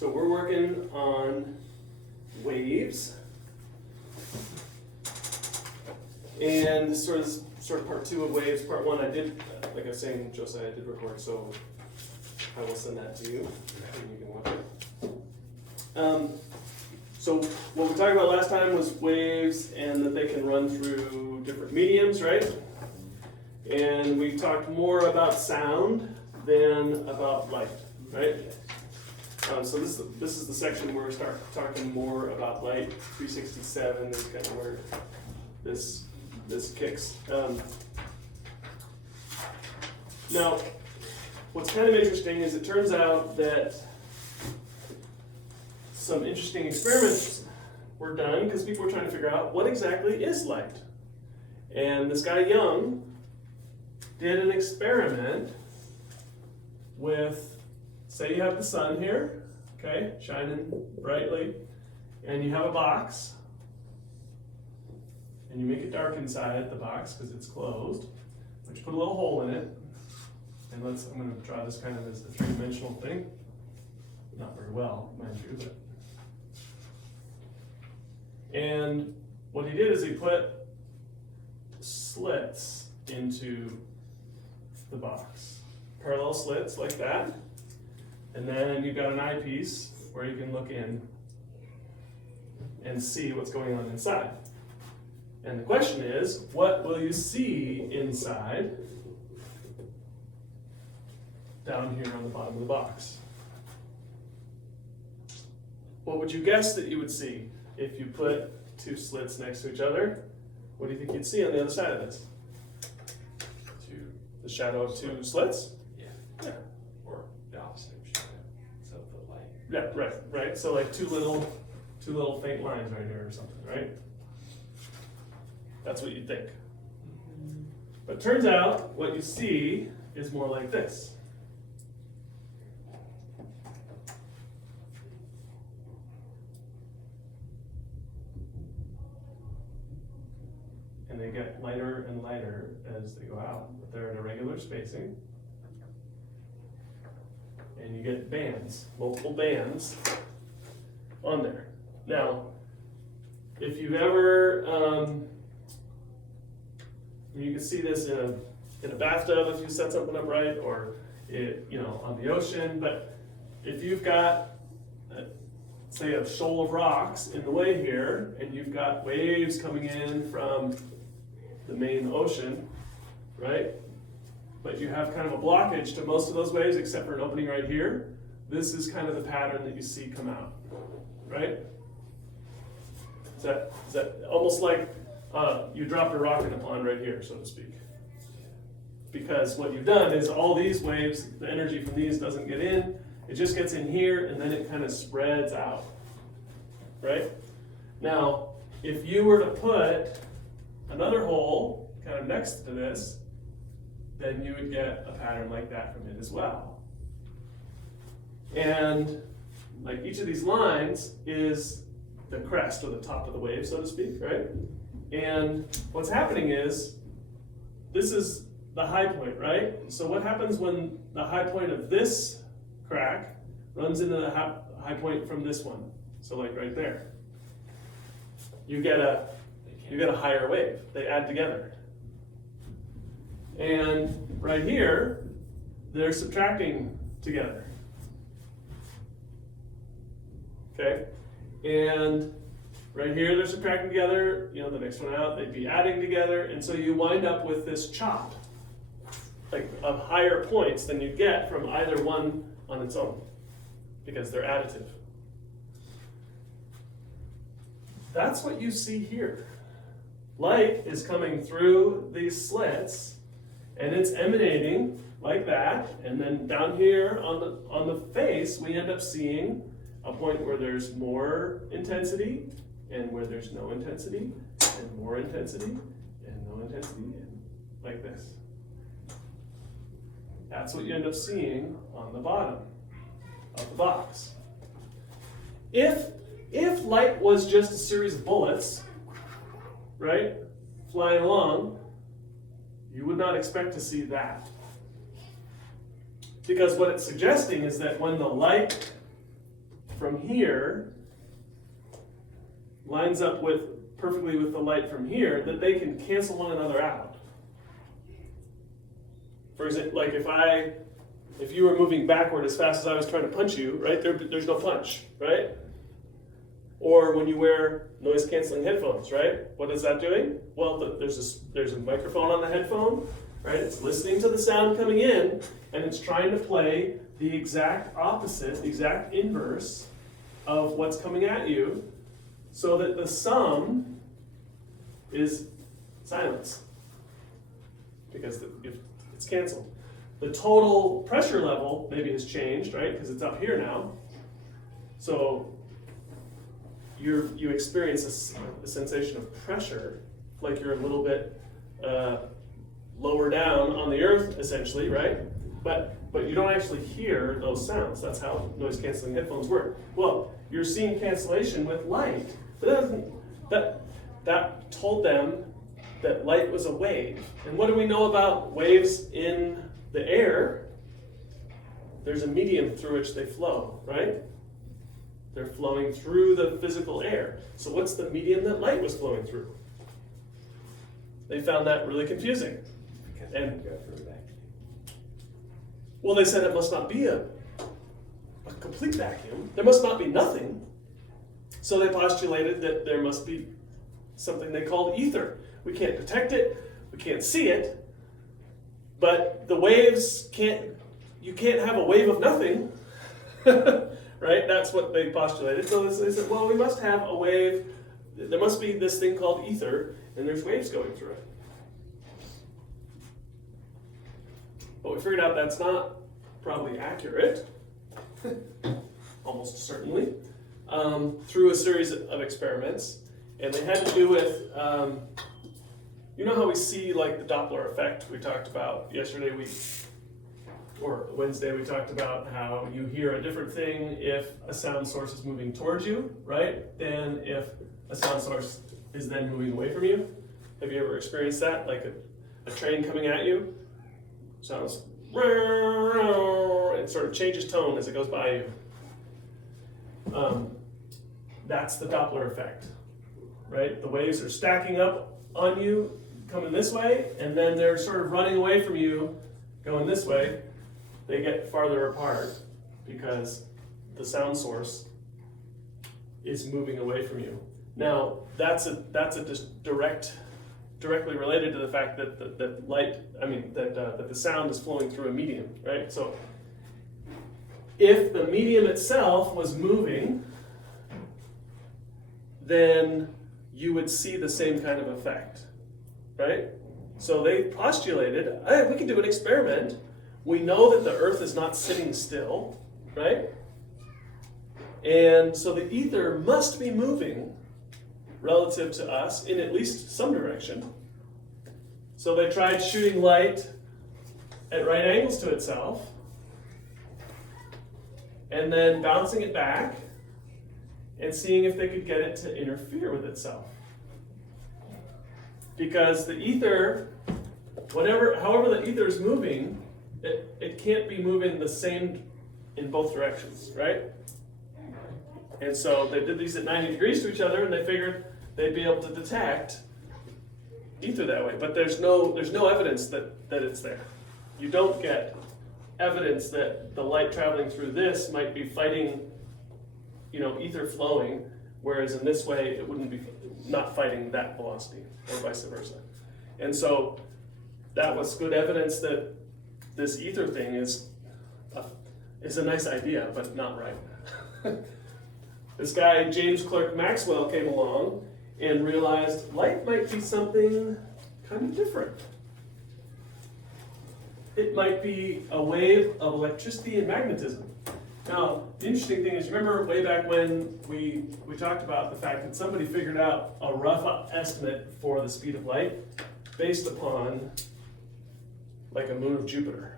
So we're working on waves. And this sort of part two of waves. Part one, I did, like I was saying, Josiah, I did record, so I will send that to you, and you can watch it. So what we talked about last time was waves, and that they can run through different mediums, right? And we talked more about sound than about light, right? So this is the section where we start talking more about light. 367 is kind of where this kicks. Now, what's kind of interesting is it turns out that some interesting experiments were done because people were trying to figure out what exactly is light. And this guy Young did an experiment with, say you have the sun here, okay, shining brightly, and you have a box, and you make it dark inside the box because it's closed, but you put a little hole in it, and I'm going to draw this kind of as a three-dimensional thing. Not very well, mind you, but. And what he did is he put slits into the box. Parallel slits like that. And then you've got an eyepiece where you can look in and see what's going on inside. And the question is, what will you see inside down here on the bottom of the box? What would you guess that you would see if you put two slits next to each other? What do you think you'd see on the other side of this? The shadow of two slits? Yeah. Or the opposite of shadow. So the light. Yeah, right. So like two little faint lines right here or something, right? That's what you'd think. But it turns out what you see is more like this. And they get lighter and lighter as they go out, but they're in a regular spacing. And you get bands, multiple bands on there. Now, if you've ever, you can see this in a bathtub if you set something up right, or on the ocean. But if you've got, say, a shoal of rocks in the way here, and you've got waves coming in from the main ocean, right? But you have kind of a blockage to most of those waves except for an opening right here. This is kind of the pattern that you see come out, right? Is that almost like you dropped a rock in a pond right here, so to speak? Because what you've done is all these waves, the energy from these doesn't get in, it just gets in here and then it kind of spreads out, right? Now, if you were to put another hole kind of next to this, then you would get a pattern like that from it as well. And like each of these lines is the crest or the top of the wave, so to speak, right? And what's happening is, this is the high point, right? So what happens when the high point of this crack runs into the high point from this one? So like right there. You get a higher wave. They add together. And right here, they're subtracting together. Okay? And right here, they're subtracting together. The next one out, they'd be adding together. And so you wind up with this chop, like of higher points than you get from either one on its own, because they're additive. That's what you see here. Light is coming through these slits, and it's emanating like that, and then down here on the face, we end up seeing a point where there's more intensity, and where there's no intensity, and more intensity, and no intensity, and like this. That's what you end up seeing on the bottom of the box. If light was just a series of bullets, right, flying along, you would not expect to see that. Because what it's suggesting is that when the light from here lines up perfectly with the light from here, that they can cancel one another out. For example, like if you were moving backward as fast as I was trying to punch you, right? There's no punch, right? Or when you wear noise canceling headphones, right? What is that doing? Well, there's a microphone on the headphone, right? It's listening to the sound coming in, and it's trying to play the exact opposite, the exact inverse of what's coming at you, so that the sum is silence, because if it's canceled. The total pressure level maybe has changed, right? Because it's up here now. So you experience a sensation of pressure, like you're a little bit lower down on the earth, essentially, right? But you don't actually hear those sounds. That's how noise canceling headphones work. Well, you're seeing cancellation with light, but that told them that light was a wave. And what do we know about waves in the air? There's a medium through which they flow, right? They're flowing through the physical air. So what's the medium that light was flowing through? They found that really confusing. Because And- you go through a vacuum. Well, they said it must not be a complete vacuum. There must not be nothing. So they postulated that there must be something they called ether. We can't detect it, we can't see it, but the waves you can't have a wave of nothing, right? That's what they postulated. So they said, well, we must have a wave, there must be this thing called ether, and there's waves going through it. But we figured out that's not probably accurate, almost certainly, through a series of experiments. And they had to do with, you know how we see like the Doppler effect we talked about yesterday or Wednesday, we talked about how you hear a different thing if a sound source is moving towards you, right? Than if a sound source is then moving away from you. Have you ever experienced that? Like a train coming at you? Sounds, it sort of changes tone as it goes by you. That's the Doppler effect, right? The waves are stacking up on you, coming this way, and then they're sort of running away from you, going this way. They get farther apart because the sound source is moving away from you. Now, that's just directly related to the fact that that the sound is flowing through a medium, right? So if the medium itself was moving, then you would see the same kind of effect, right? So they postulated, hey, we can do an experiment. We know that the earth is not sitting still, right? And so the ether must be moving relative to us in at least some direction. So they tried shooting light at right angles to itself and then bouncing it back and seeing if they could get it to interfere with itself. Because the ether, however the ether is moving, it can't be moving the same in both directions, right? And so they did these at 90 degrees to each other, and they figured they'd be able to detect ether that way. But there's no evidence that it's there. You don't get evidence that the light traveling through this might be fighting, ether flowing, whereas in this way it wouldn't be not fighting that velocity, or vice versa. And so that was good evidence that this ether thing is a nice idea, but not right. This guy, James Clerk Maxwell, came along and realized light might be something kind of different. It might be a wave of electricity and magnetism. Now, the interesting thing is, remember way back when we talked about the fact that somebody figured out a rough estimate for the speed of light based upon like a moon of Jupiter.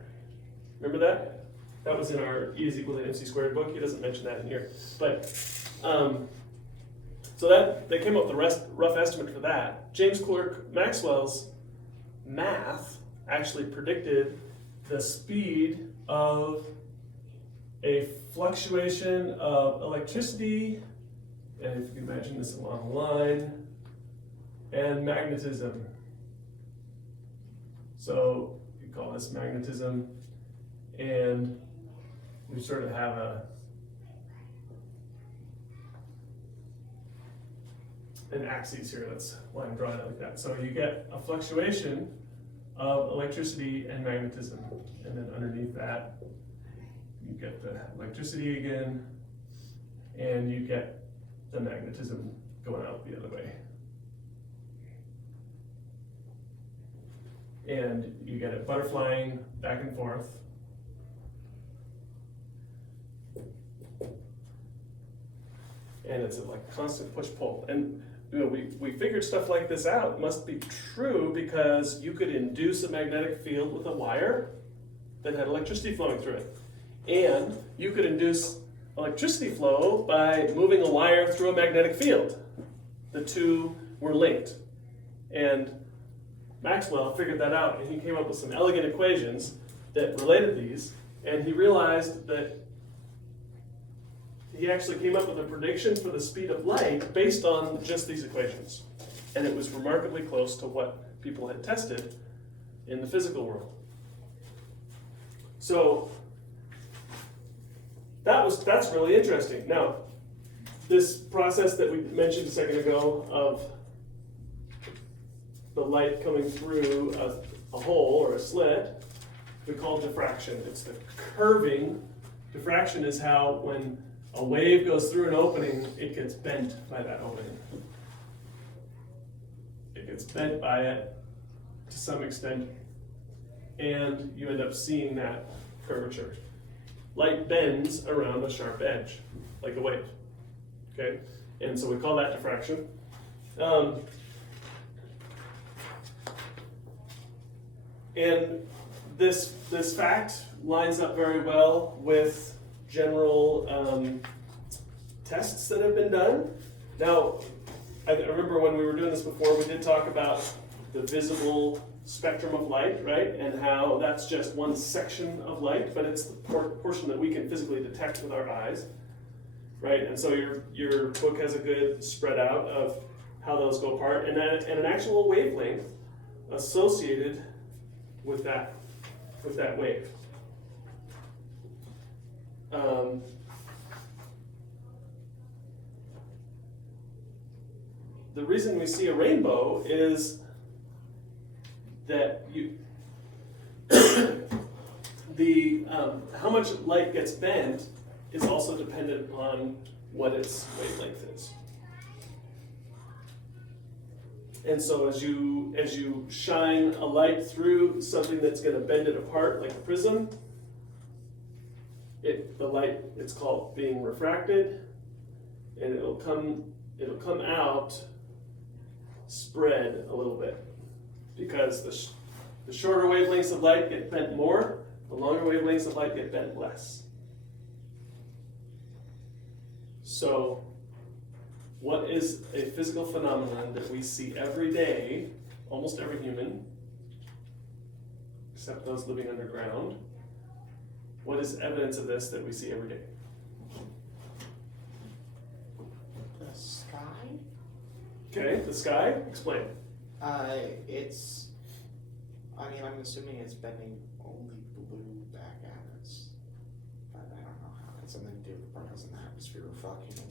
Remember that? That was in our E is equal to mc squared book. He doesn't mention that in here. But so that they came up with the rough estimate for that. James Clerk Maxwell's math actually predicted the speed of a fluctuation of electricity, and if you can imagine this along the line, and magnetism. So you call this magnetism, and we sort of have an axis here. That's why I'm drawing it like that. So you get a fluctuation of electricity and magnetism, and then underneath that you get the electricity again, and you get the magnetism going out the other way. And you get it butterflying back and forth. And it's a like constant push-pull. And you know, we figured stuff like this out must be true because you could induce a magnetic field with a wire that had electricity flowing through it. And you could induce electricity flow by moving a wire through a magnetic field. The two were linked. And Maxwell figured that out, and he came up with some elegant equations that related these, and he realized that he actually came up with a prediction for the speed of light based on just these equations. And it was remarkably close to what people had tested in the physical world. So that's really interesting. Now, this process that we mentioned a second ago of the light coming through a hole or a slit, we call diffraction. It's the curving. Diffraction is how when a wave goes through an opening, it gets bent by that opening. It gets bent by it to some extent, and you end up seeing that curvature. Light bends around a sharp edge, like a wave. Okay, and so we call that diffraction. And this fact lines up very well with general tests that have been done. Now, I remember when we were doing this before, we did talk about the visible spectrum of light, right? And how that's just one section of light, but it's the portion that we can physically detect with our eyes, right? And so your book has a good spread out of how those go apart, and an actual wavelength associated with that wave. The reason we see a rainbow is that how much light gets bent is also dependent on what its wavelength is. And so as you shine a light through something that's going to bend it apart, like a prism, the light, it's called being refracted, and it'll come out spread a little bit, because the shorter wavelengths of light get bent more, the longer wavelengths of light get bent less. So what is a physical phenomenon that we see every day, almost every human, except those living underground? What is evidence of this that we see every day? The sky? Okay, the sky? Explain. I'm assuming it's bending only blue back at us. But I don't know how. It's something to do with particles in the atmosphere reflecting.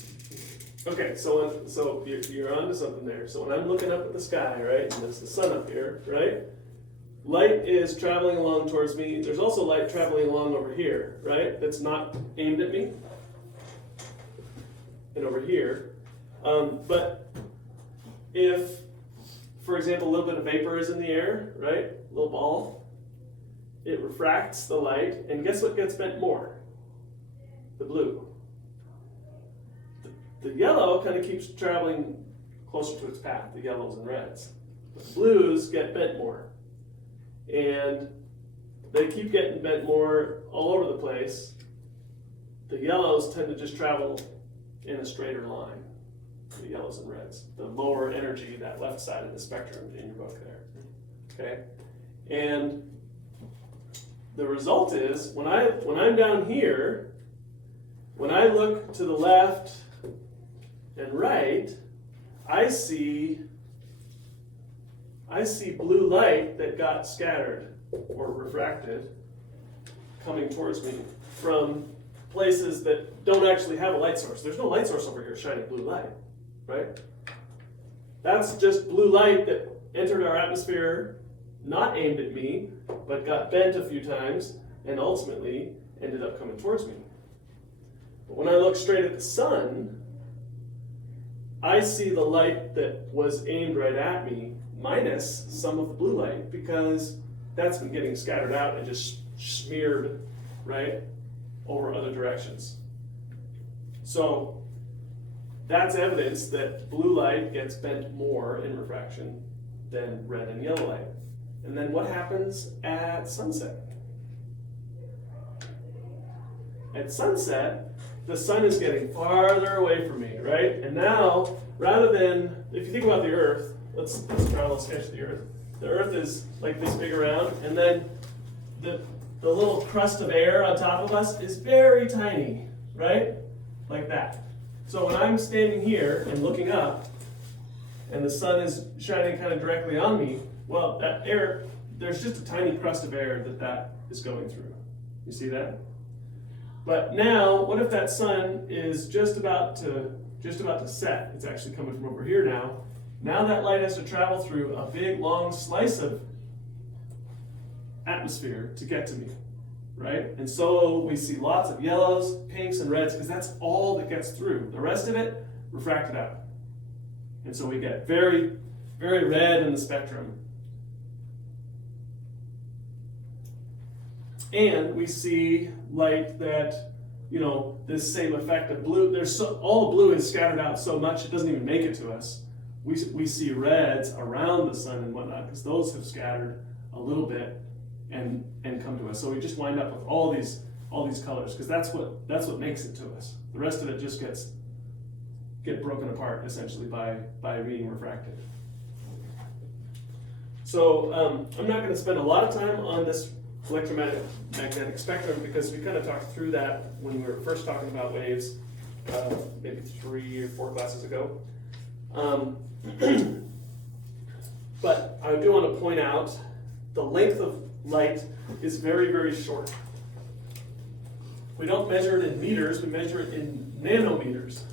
Okay, so you're onto something there. So when I'm looking up at the sky, right, and there's the sun up here, right? Light is traveling along towards me. There's also light traveling along over here, right? That's not aimed at me. And over here. But if, for example, a little bit of vapor is in the air, right? A little ball. It refracts the light, and guess what gets bent more? The blue. The yellow kind of keeps traveling closer to its path, the yellows and reds. The blues get bent more. And they keep getting bent more all over the place. The yellows tend to just travel in a straighter line, the yellows and reds. The lower energy, that left side of the spectrum in your book there. Okay? And the result is, when I'm down here, when I look to the left and right, I see blue light that got scattered or refracted coming towards me from places that don't actually have a light source. There's no light source over here shining blue light, right? That's just blue light that entered our atmosphere, not aimed at me, but got bent a few times and ultimately ended up coming towards me. But when I look straight at the sun, I see the light that was aimed right at me minus some of the blue light because that's been getting scattered out and just smeared, right, over other directions. So that's evidence that blue light gets bent more in refraction than red and yellow light. And then what happens at sunset? At sunset, the sun is getting farther away from me, right? And now, rather than, if you think about the Earth, let's draw a little sketch of the Earth. The Earth is like this big around, and then the little crust of air on top of us is very tiny, right? Like that. So when I'm standing here and looking up, and the sun is shining kind of directly on me, well, that air, there's just a tiny crust of air that is going through. You see that? But now, what if that sun is just about to set? It's actually coming from over here now. Now that light has to travel through a big, long slice of atmosphere to get to me, right? And so we see lots of yellows, pinks, and reds because that's all that gets through. The rest of it, refracted out. And so we get very, very red in the spectrum. And we see light that, this same effect of blue, all the blue is scattered out so much it doesn't even make it to us. We see reds around the sun and whatnot because those have scattered a little bit and come to us. So we just wind up with all these colors because that's what makes it to us. The rest of it just get broken apart essentially by being refracted. So I'm not going to spend a lot of time on this electromagnetic spectrum because we kind of talked through that when we were first talking about waves maybe 3 or 4 classes ago. But I do want to point out the length of light is very, very short. We don't measure it in meters, we measure it in nanometers.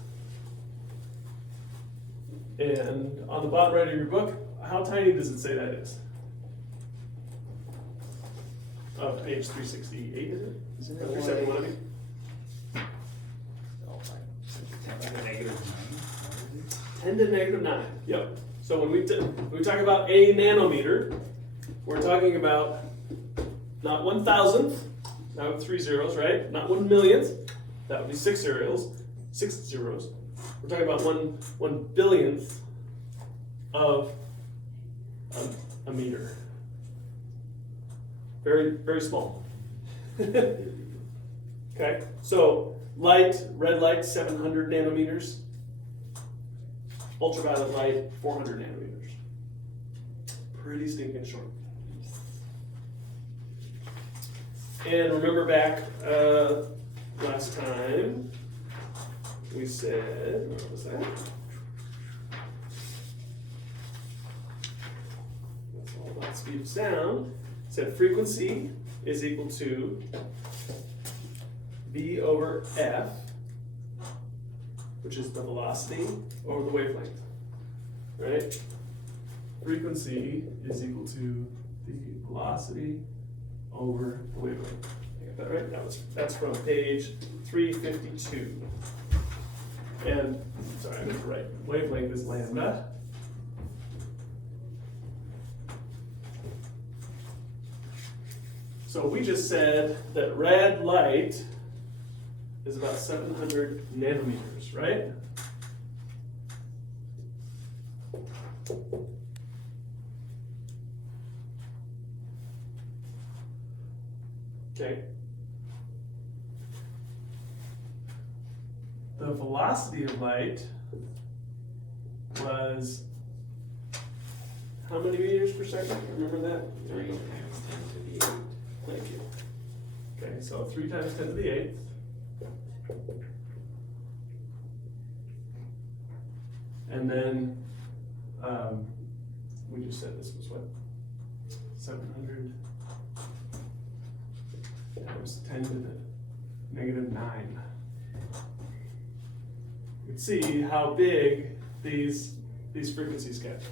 And on the bottom right of your book, how tiny does it say that is? Page 368, is it? Isn't it 371 of you? Oh, right. 10 to negative 9. Yep. So when we talk about a nanometer, we're talking about not 1,000th, not with 3 zeros, right? Not 1 millionth, that would be 6 zeros. We're talking about 1 billionth of a meter. Very, very small. Okay, so red light, 700 nanometers. Ultraviolet light, 400 nanometers. Pretty stinking short. And remember back last time, we said, what was that? That's all about speed of sound. Said frequency is equal to v over f, which is the velocity over the wavelength, right? Frequency is equal to the velocity over the wavelength. You got that right? That's from page 352. And, sorry, I meant to write, wavelength is lambda. So we just said that red light is about 700 nanometers, right? Okay. The velocity of light was how many meters per second? Remember that? 3 times 10 to the 8. Thank you. Okay, so 3 times 10 to the 8th And then, we just said this was what? 700 times 10 to the negative 9. You can see how big these frequencies get.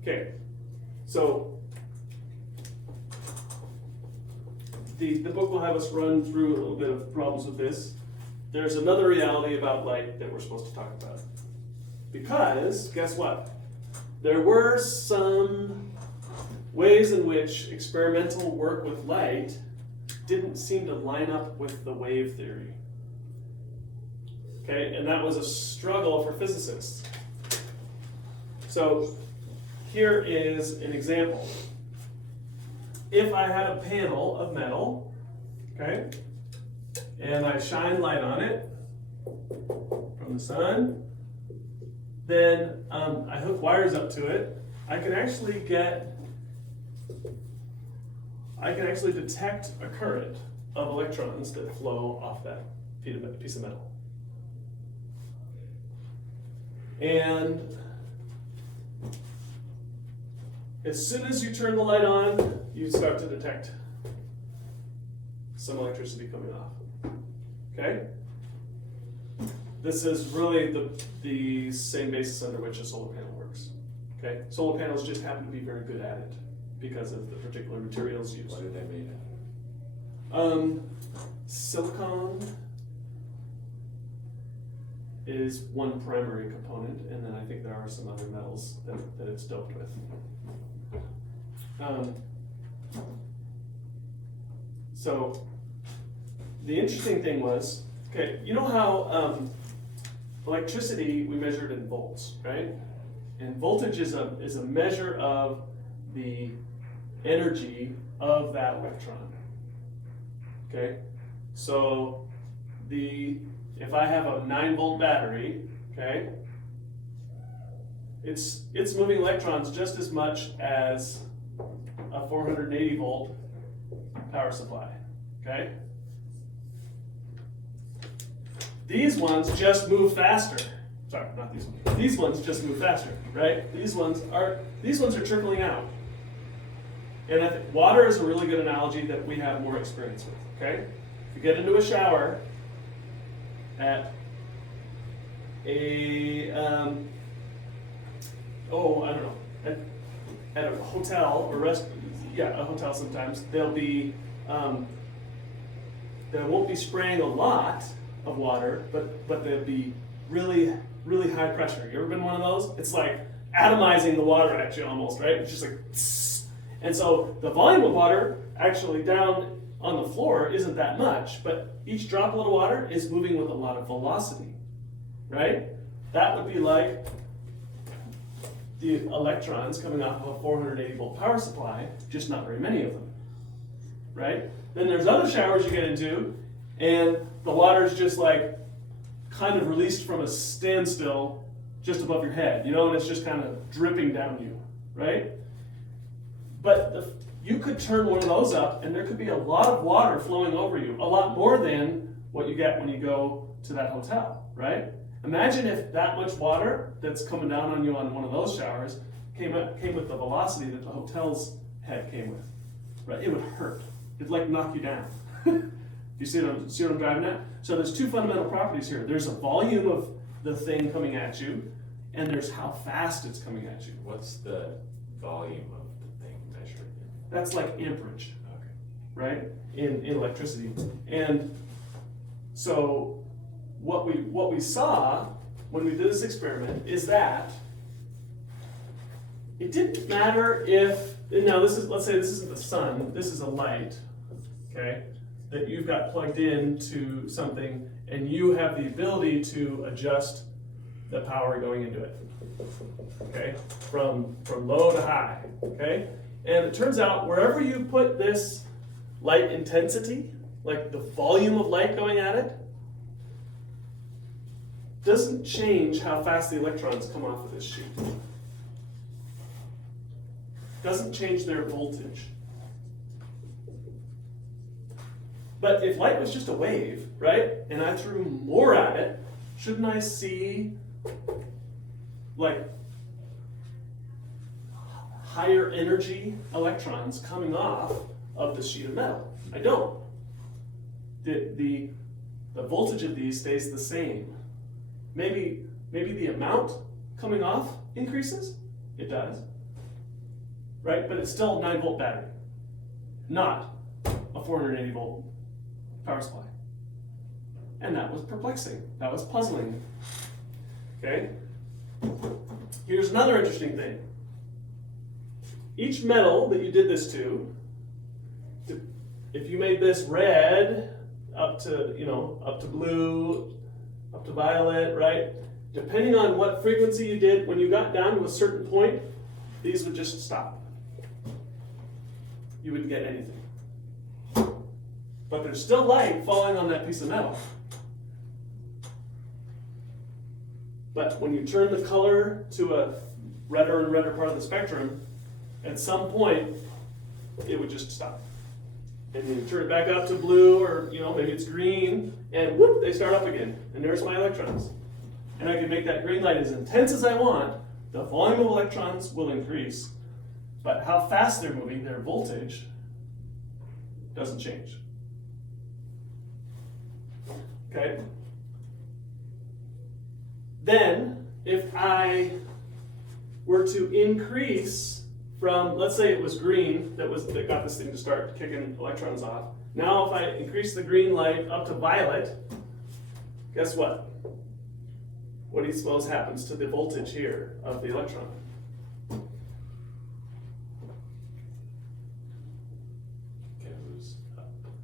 Okay, so the book will have us run through a little bit of problems with this. There's another reality about light that we're supposed to talk about. Because, guess what? There were some ways in which experimental work with light didn't seem to line up with the wave theory. Okay, and that was a struggle for physicists. So, here is an example. If I had a panel of metal, okay, and I shine light on it from the sun, then I hook wires up to it, I can actually detect a current of electrons that flow off that piece of metal. And as soon as you turn the light on, you start to detect some electricity coming off. Okay? This is really the same basis under which a solar panel works. Okay? Solar panels just happen to be very good at it because of the particular materials used. What are they made of? Silicon is one primary component, and then I think there are some other metals that it's doped with. So the interesting thing was, okay, you know how electricity we measured in volts, right? And voltage is a measure of the energy of that electron. Okay, so if I have a 9-volt battery, okay, it's moving electrons just as much as a 480 volt power supply. Okay, these ones just move faster. Sorry, not these ones. These ones just move faster, right? These ones are trickling out. And I think water is a really good analogy that we have more experience with. Okay, if you get into a shower at a at a hotel or a hotel sometimes there won't be spraying a lot of water, but they'll be really, really high pressure. You ever been one of those? It's like atomizing the water at you almost, right? It's just like tss. And so the volume of water actually down on the floor isn't that much, but each droplet of water is moving with a lot of velocity, right? That would be like the electrons coming off of a 480 volt power supply, just not very many of them, right? Then there's other showers you get into, and the water is just like kind of released from a standstill just above your head, and it's just kind of dripping down you, right? But you could turn one of those up, and there could be a lot of water flowing over you, a lot more than what you get when you go to that hotel, right? Imagine if that much water that's coming down on you on one of those showers came with the velocity that the hotel's head came with, right? It would hurt. It'd like knock you down. You see what I'm driving at? So there's two fundamental properties here. There's a volume of the thing coming at you, and there's how fast it's coming at you. What's the volume of the thing measured? That's like amperage, Okay. right? In electricity. And so what we saw when we did this experiment is that it didn't matter if, let's say this isn't the sun, this is a light, okay, that you've got plugged into something, and you have the ability to adjust the power going into it, okay, from low to high, okay? And it turns out wherever you put this light intensity, like the volume of light going at it, doesn't change how fast the electrons come off of this sheet. Doesn't change their voltage. But if light was just a wave, right, and I threw more at it, shouldn't I see like higher energy electrons coming off of the sheet of metal? I don't. The voltage of these stays the same. Maybe the amount coming off increases. It does. Right? But it's still a 9-volt battery, not a 480 volt power supply. And that was perplexing. That was puzzling. Okay? Here's another interesting thing. Each metal that you did this to, if you made this red up to blue, up to violet, right? Depending on what frequency you did, when you got down to a certain point, these would just stop. You wouldn't get anything. But there's still light falling on that piece of metal. But when you turn the color to a redder and redder part of the spectrum, at some point, it would just stop. And you turn it back up to blue, or maybe it's green, and whoop, they start up again. And there's my electrons. And I can make that green light as intense as I want. The volume of electrons will increase, but how fast they're moving, their voltage, doesn't change. Okay? Then, if I were to increase from, let's say it was green that got this thing to start kicking electrons off. Now if I increase the green light up to violet, guess what? What do you suppose happens to the voltage here of the electron?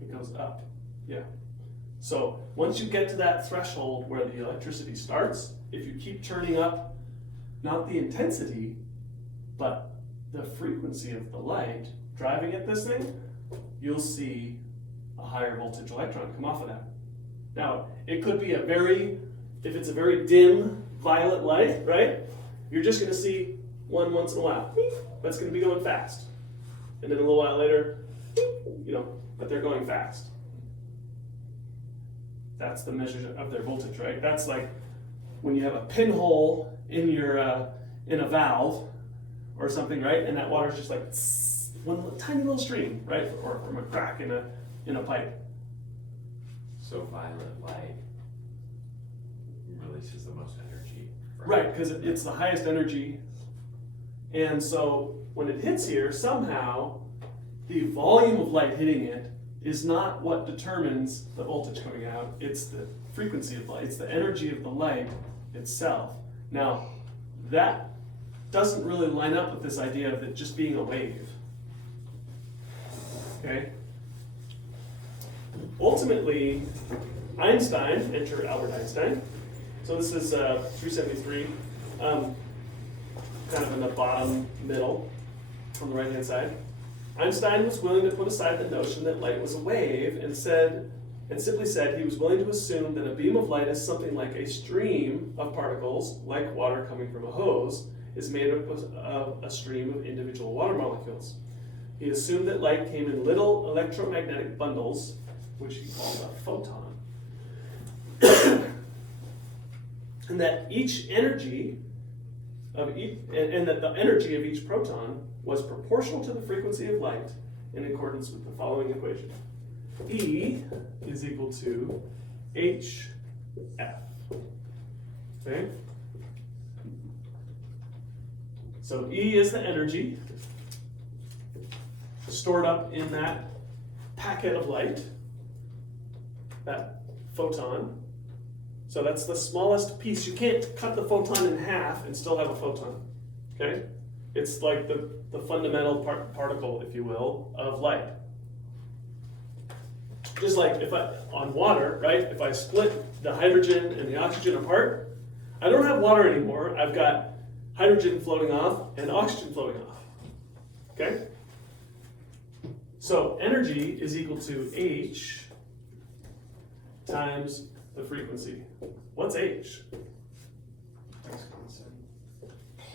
It goes up. Yeah. So once you get to that threshold where the electricity starts, if you keep turning up, not the intensity, but the frequency of the light driving at this thing, you'll see a higher voltage electron come off of that. Now, it could be if it's a very dim violet light, right? You're just going to see one once in a while, but it's going to be going fast. And then a little while later, but they're going fast. That's the measure of their voltage, right? That's like when you have a pinhole in your in a valve or something, right? And that water's just like one tiny little stream, right? Or from a crack in a pipe. So violet light releases the most energy. Right, because it's the highest energy. And so when it hits here, somehow the volume of light hitting it is not what determines the voltage coming out. It's the frequency of light. It's the energy of the light itself. Now, that doesn't really line up with this idea of it just being a wave. Okay? Ultimately, Einstein, enter Albert Einstein. So this is 373, kind of in the bottom middle on the right-hand side. Einstein was willing to put aside the notion that light was a wave and simply said he was willing to assume that a beam of light is something like a stream of particles, like water coming from a hose, is made up of a stream of individual water molecules. He assumed that light came in little electromagnetic bundles, which he called a photon, and that that the energy of each proton was proportional to the frequency of light in accordance with the following equation. E is equal to HF. Okay? So E is the energy stored up in that packet of light, that photon. So that's the smallest piece. You can't cut the photon in half and still have a photon. Okay? It's like the fundamental particle, if you will, of light. Just like on water, right? If I split the hydrogen and the oxygen apart, I don't have water anymore. I've got hydrogen floating off and oxygen floating off. Okay? So energy is equal to H times the frequency. What's H?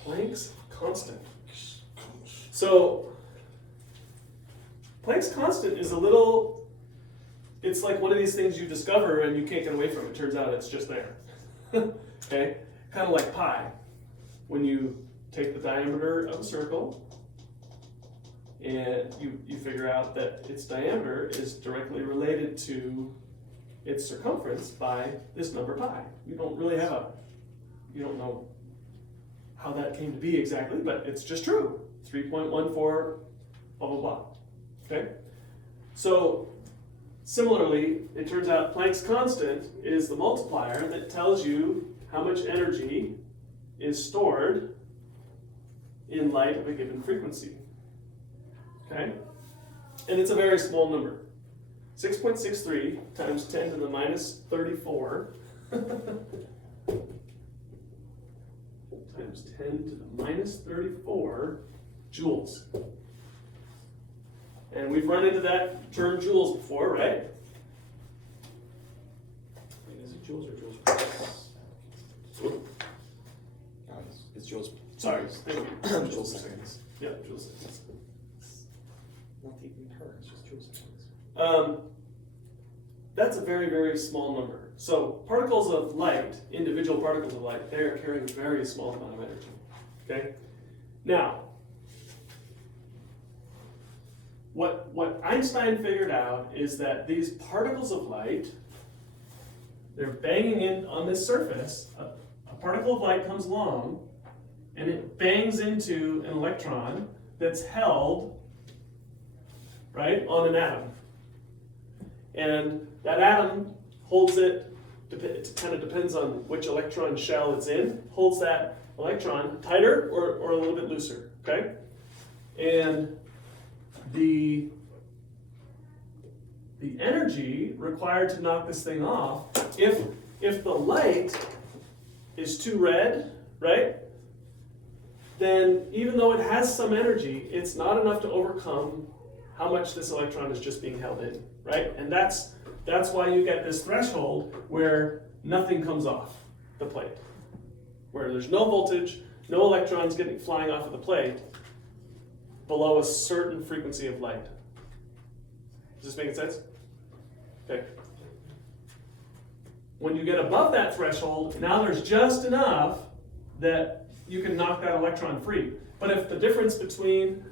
Planck's constant. So Planck's constant is a little it's like one of these things you discover and you can't get away from it. Turns out it's just there. Okay? Kind of like pi. When you take the diameter of a circle and you figure out that its diameter is directly related to its circumference by this number pi. You don't really you don't know how that came to be exactly, but it's just true. 3.14, blah, blah, blah. Okay? So, similarly, it turns out Planck's constant is the multiplier that tells you how much energy is stored in light of a given frequency. Okay? And it's a very small number. 6.63 times 10 to the minus 34 times 10 to the minus 34 joules. And we've run into that term joules before, right? Wait, is it joules or joules per seconds? It's joules. Sorry, Joules seconds. Yeah, joules seconds. Not even her, it's just joules seconds. That's a very, very small number. So particles of light, individual particles of light, they are carrying a very small amount of energy. Okay? Now, what Einstein figured out is that these particles of light, they're banging in on this surface. A particle of light comes along and it bangs into an electron that's held, right, on an atom. And that atom holds it kind of depends on which electron shell it's in, holds that electron tighter or a little bit looser, okay? And the energy required to knock this thing off, if the light is too red, right, then even though it has some energy, it's not enough to overcome how much this electron is just being held in, right? And that's why you get this threshold where nothing comes off the plate, where there's no voltage, no electrons flying off of the plate below a certain frequency of light. Is this making sense? Okay. When you get above that threshold, now there's just enough that you can knock that electron free. But if the difference between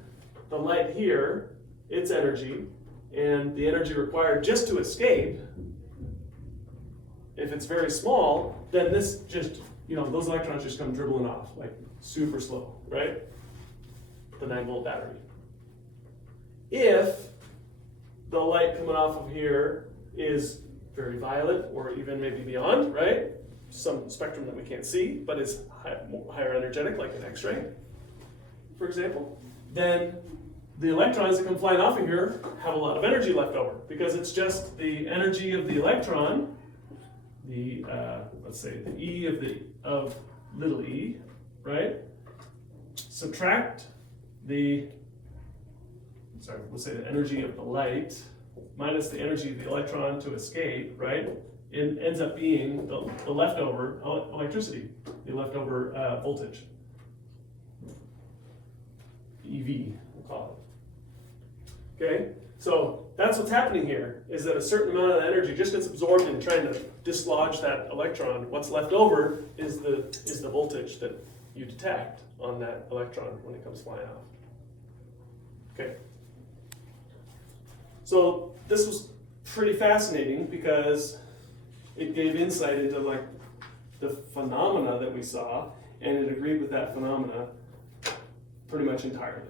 the light here, its energy, and the energy required just to escape, if it's very small, then this just, those electrons just come dribbling off, like super slow, right? The 9-volt battery. If the light coming off of here is very violet, or even maybe beyond, right? Some spectrum that we can't see, but is higher energetic, like an X-ray, for example, then the electrons that come flying off of here have a lot of energy left over, because it's just the energy of the electron, the let's say the E of little e, right? Subtract let's say the energy of the light minus the energy of the electron to escape, right? It ends up being the leftover electricity, the leftover voltage. EV, we'll call it. Okay? So that's what's happening here, is that a certain amount of energy just gets absorbed in trying to dislodge that electron. What's left over is the voltage that you detect on that electron when it comes flying off. Okay? So this was pretty fascinating because it gave insight into like the phenomena that we saw, and it agreed with that phenomena pretty much entirely.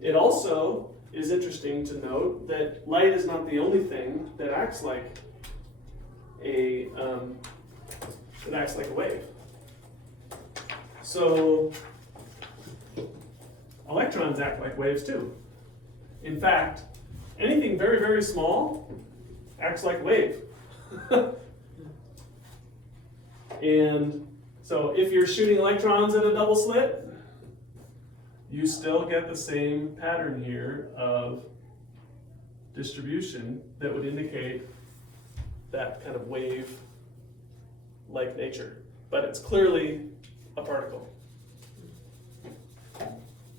It also is interesting to note that light is not the only thing that acts like a wave. So electrons act like waves too. In fact, anything very, very small acts like a wave. And so if you're shooting electrons at a double slit, you still get the same pattern here of distribution that would indicate that kind of wave-like nature. But it's clearly a particle.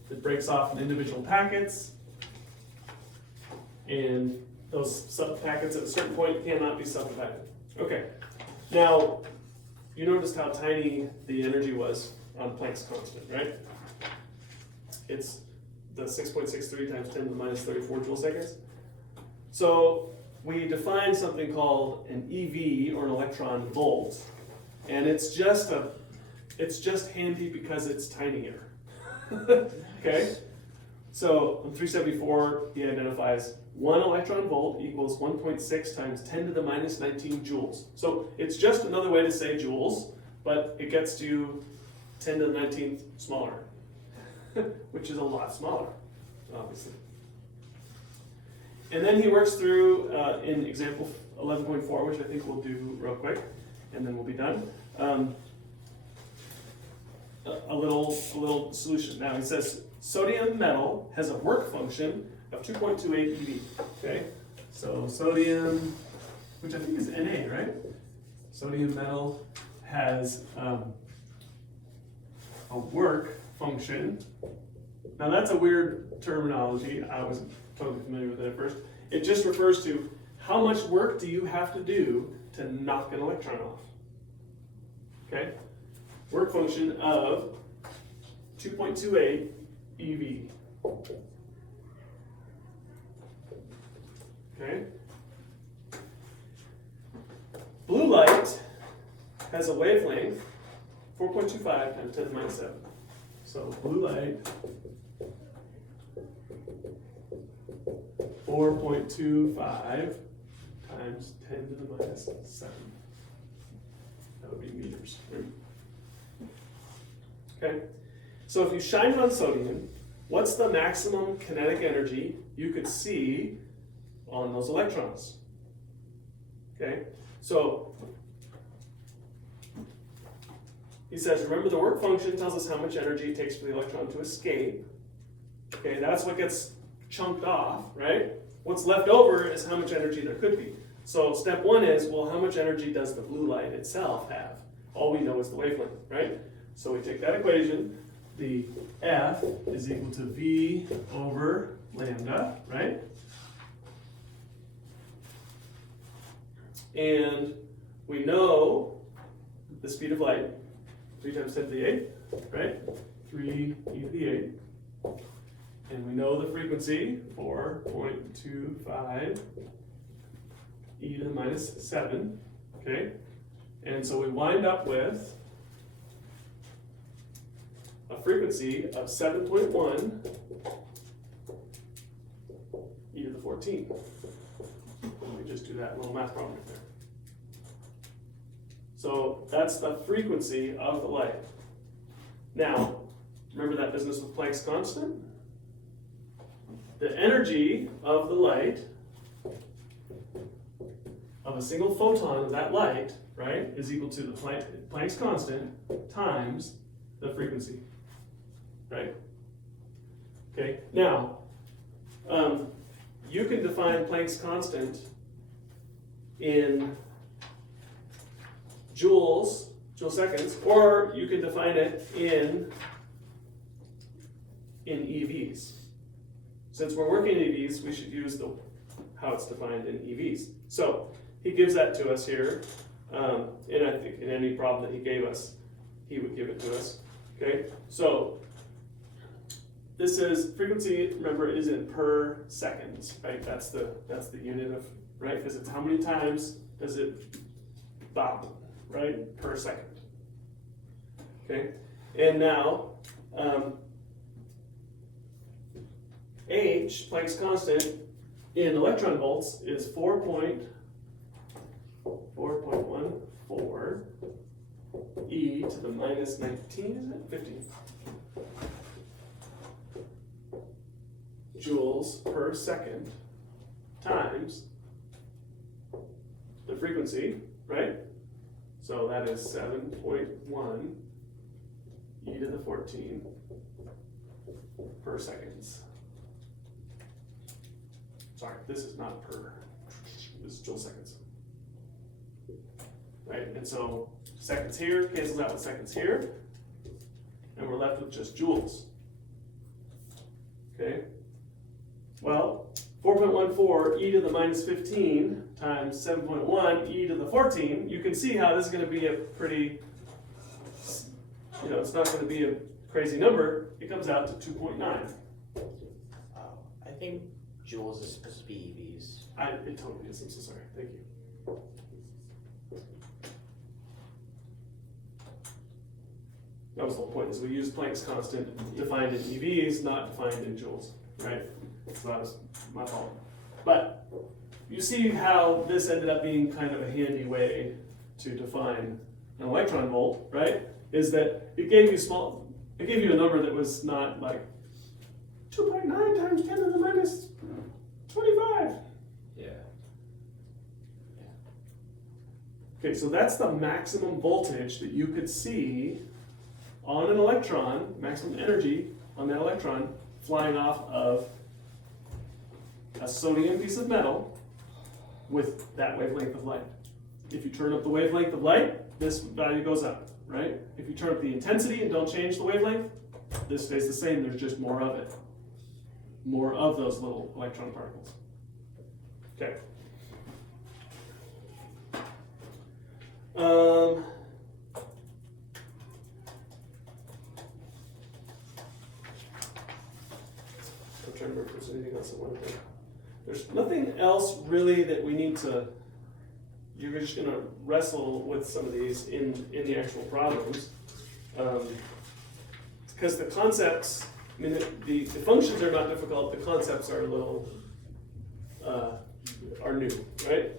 It breaks off in individual packets, And those subpackets at a certain point cannot be subdivided. Okay, now, you noticed how tiny the energy was on Planck's constant, right? It's the 6.63 times 10 to the minus 34 joule seconds. So we define something called an EV, or an electron volt, and it's just handy because it's tinier. Okay? So on 374, he identifies 1 electron volt equals 1.6 times 10 to the minus 19 joules. So it's just another way to say joules, but it gets to 10 to the 19th smaller, which is a lot smaller, obviously. And then he works through, in example 11.4, which I think we'll do real quick, and then we'll be done. A little solution. Now he says sodium metal has a work function of 2.28 eV. Okay, so sodium, which I think is Na, right? Sodium metal has a work function. Now that's a weird terminology. I wasn't totally familiar with it at first. It just refers to how much work do you have to do to knock an electron off. Okay, work function of 2.28 eV. Okay. Blue light has a wavelength 4.25 times 10 to the minus 7. So blue light 4.25 times 10 to the minus 7. That would be meters. Right? Okay. So if you shine on sodium, what's the maximum kinetic energy you could see on those electrons? Okay, so he says, remember the work function tells us how much energy it takes for the electron to escape. Okay, that's what gets chunked off, right? What's left over is how much energy there could be. So step one is, well, how much energy does the blue light itself have? All we know is the wavelength, right? So we take that equation, the F is equal to V over lambda, right? And we know the speed of light, 3 times 10 to the 8, right? 3 e to the 8. And we know the frequency, 4.25 e to the minus 7, okay? And so we wind up with a frequency of 7.1 e to the 14. Let me just do that little math problem right there. So that's the frequency of the light. Now, remember that business with Planck's constant? The energy of the light, of a single photon of that light, right, is equal to the Planck's constant times the frequency, right? Okay, now, you can define Planck's constant in joules, joule seconds, or you can define it in EVs. Since we're working in EVs, we should use how it's defined in EVs. So he gives that to us here, and I think in any problem that he gave us, he would give it to us. Okay, so this is frequency. Remember, is in per seconds, right? That's the unit of, right? Because it's how many times does it bop, right, per second. Okay, and now H, Planck's constant, in electron volts is 4.14 e to the minus 19, is it? 15 joules per second times the frequency, right? So that is 7.1 e to the 14 per seconds. Sorry, this is not per, this is joule seconds. Right, and so seconds here cancels out with seconds here, and we're left with just joules. Okay, well, 4.14 e to the minus 15 times 7.1 e to the 14, you can see how this is going to be a pretty, it's not going to be a crazy number. It comes out to 2.9. I think joules is supposed to be EVs. It totally is. I'm so sorry. Thank you. That was the whole point, is we used Planck's constant defined in EVs, not defined in joules, right? So that was my fault. But you see how this ended up being kind of a handy way to define an electron volt, right? Is that it gave you a number that was not like 2.9 times 10 to the minus 25. Yeah. Okay, so that's the maximum voltage that you could see on an electron, maximum energy on that electron flying off of a sodium piece of metal with that wavelength of light. If you turn up the wavelength of light, this value goes up, right? If you turn up the intensity and don't change the wavelength, this stays the same, there's just more of it. More of those little electron particles. Okay. I'm trying to remember if there's anything else I wanted to. There's nothing else really that we need to. You're just going to wrestle with some of these in the actual problems, because the concepts. I mean, the functions are not difficult. The concepts are a little are new, right?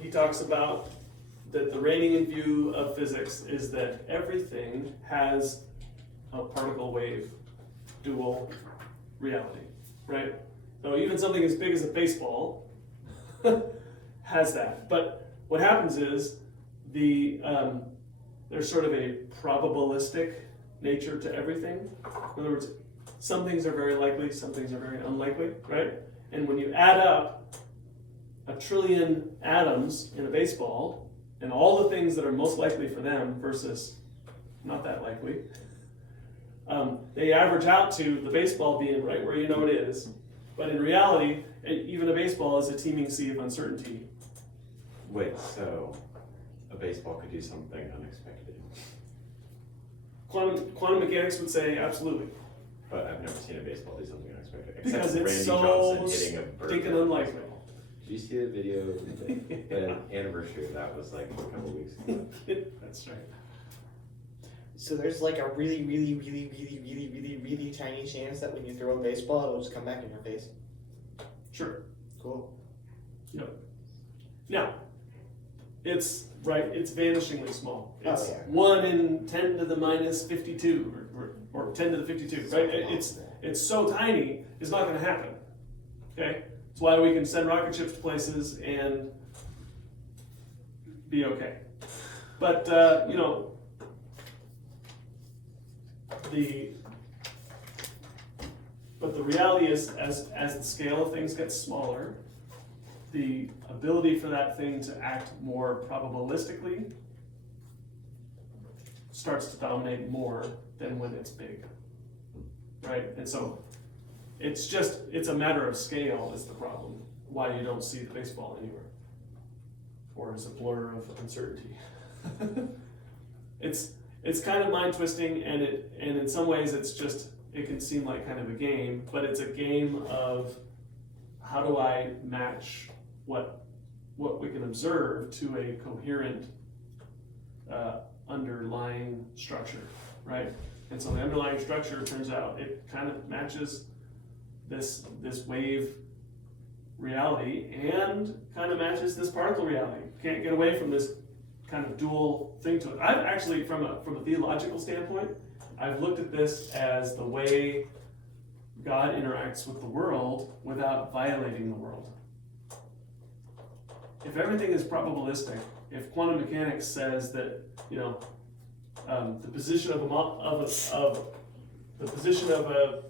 He talks about that the reigning in view of physics is that everything has a particle wave dual reality, right? So even something as big as a baseball has that. But what happens is there's sort of a probabilistic nature to everything. In other words, some things are very likely, some things are very unlikely, right? And when you add up 1 trillion atoms in a baseball, and all the things that are most likely for them versus not that likely, they average out to the baseball being right where you know it is. But in reality, even a baseball is a teeming sea of uncertainty. Wait, so a baseball could do something unexpected, Quantum mechanics would say absolutely. but I've never seen a baseball do something unexpected. Because except it's Randy so Johnson hitting a bird. stinking unlikely. Did you see the video of the anniversary of that was like a couple weeks ago? That's right. So there's like a really, really, really, really, really, really, really tiny chance that when you throw a baseball, it'll just come back in your face. Sure. Cool. Now, it's vanishingly small. It's Oh, yeah. 1 in 10 to the minus 52, or 10 to the 52, right? It's so tiny, it's not going to happen. Okay? That's why we can send rocket ships to places and be okay. But, the reality is, as the scale of things gets smaller, the ability for that thing to act more probabilistically starts to dominate more than when it's big, right? And so it's a matter of scale is the problem, why you don't see the baseball anywhere, or as a blur of uncertainty. It's kind of mind twisting, and in some ways it can seem like kind of a game, but it's a game of how do I match what we can observe to a coherent underlying structure, right? And so the underlying structure, turns out, it kind of matches this wave reality and kind of matches this particle reality. Can't get away from this kind of dual thing to it. I've actually, from a theological standpoint, I've looked at this as the way God interacts with the world without violating the world. If everything is probabilistic, if quantum mechanics says that the position of a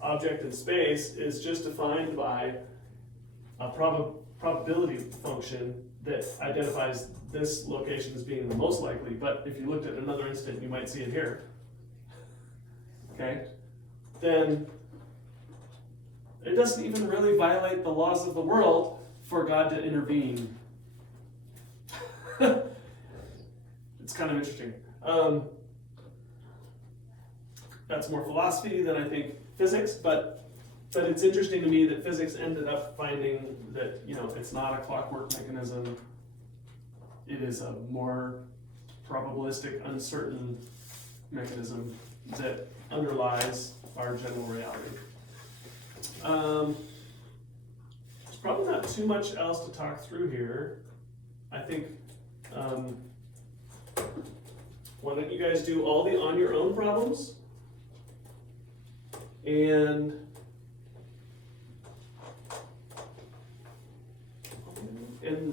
object in space is just defined by a probability function that identifies this location as being the most likely, but if you looked at another instant, you might see it here. okay, then it doesn't even really violate the laws of the world for God to intervene. It's kind of interesting. That's more philosophy than I think physics, but it's interesting to me that physics ended up finding that, you know, it's not a clockwork mechanism. It is a more probabilistic, uncertain mechanism that underlies our general reality. There's probably not too much else to talk through here. I think, why don't you guys do all the on your own problems? And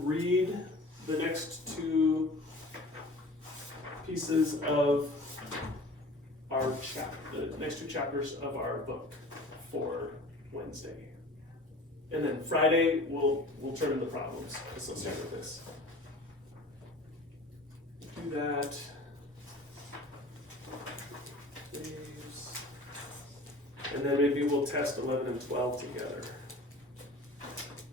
read the next two pieces of our the next two chapters of our book for Wednesday. And then Friday we'll turn to the problems associated with this. Do that. Please. And then maybe we'll test 11 and 12 together.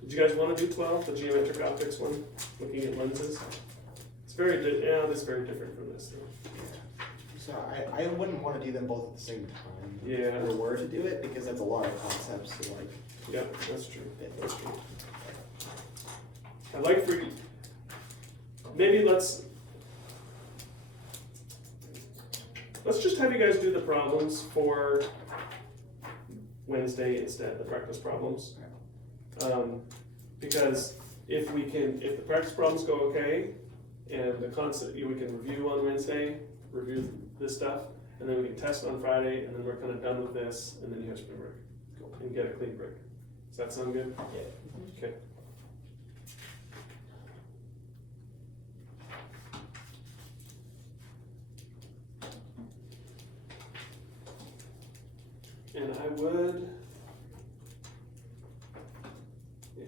Did you guys want to do 12, the geometric optics one, looking at lenses? It's very it's very different from this. So I wouldn't want to do them both at the same time. Yeah. If we were to do it, because that's a lot of concepts to like. Yeah, that's true. fit. That's true. I'd like for you, maybe let's just have you guys do the problems for Wednesday instead, the practice problems. Because if the practice problems go okay, and the concept, we can review on Wednesday, review this stuff, and then we can test on Friday, and then we're kind of done with this, and then you have spring break, and get a clean break. Does that sound good? Yeah. Okay. And I would, yeah.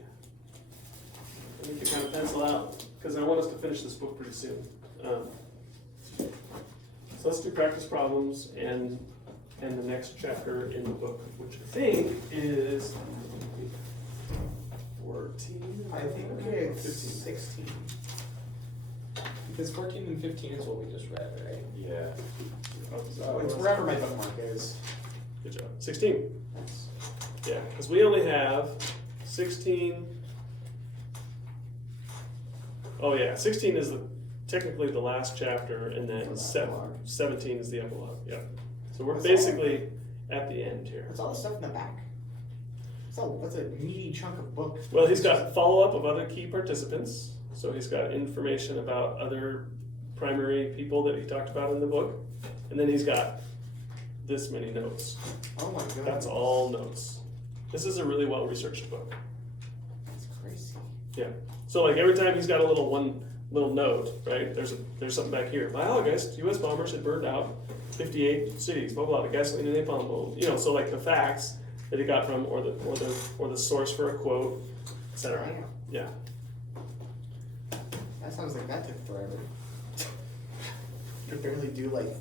I need to kind of pencil out, because I want us to finish this book pretty soon. So let's do practice problems and the next chapter in the book, which I think is 14. I think it's 16. Because 14 and 15 is what we just read, right? Yeah. It's wherever my bookmark is. Good job. 16. Yeah, because we only have 16. Oh yeah, 16 is technically the last chapter, and then For the epilogue. 17 is the epilogue. Yeah. So we're That's basically at the end here. What's all the stuff in the back? That's a meaty chunk of book. Well, he's got follow-up of other key participants. So he's got information about other primary people that he talked about in the book. And then he's got this many notes. Oh my god. That's all notes. This is a really well-researched book. That's crazy. Yeah. So like every time he's got a little note, right? There's something back here. By August, U.S. bombers had burned out 58 cities. Blah blah. The gasoline and napalm. Blah, you know. So like the facts that he got from, or the source for a quote, etc. Damn. Yeah. That sounds like that took forever. You could barely do like